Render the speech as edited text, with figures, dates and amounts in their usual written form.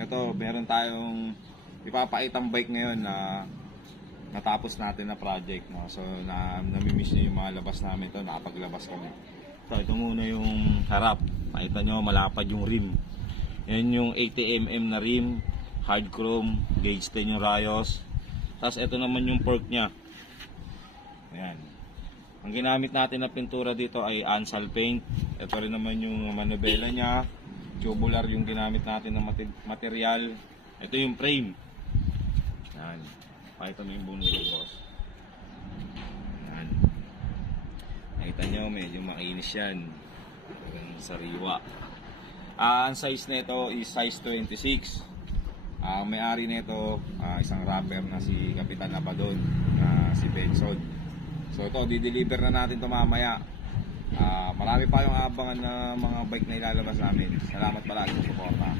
Ito, meron tayong ipapakitang bike ngayon na natapos natin na project, no? So namimiss niyo yung mga labas namin ito, nakapaglabas kami. So ito muna yung harap. Makita nyo, malapad yung rim. Yan yung 80mm na rim, hard chrome, gauge 10 yung rayos. Tapos ito naman yung fork nya. Ayan. Ang ginamit natin na pintura dito ay Ansal paint. Ito rin naman yung manubela nya. Tubular yung ginamit natin na material. Ito yung frame. Ayan. Pakita mo yung buong nito, boss. Ayan. Nakita nyo, medyo makinis yan. Parang sariwa. Ang size nito is size 26. Ang may-ari nito, isang rapper na si Kapitan Apadon, si Benson. So ito, di-deliver na natin ito mamaya. Marami pa yung abangan na mga bike na ilalabas namin. Salamat pala sa suporta.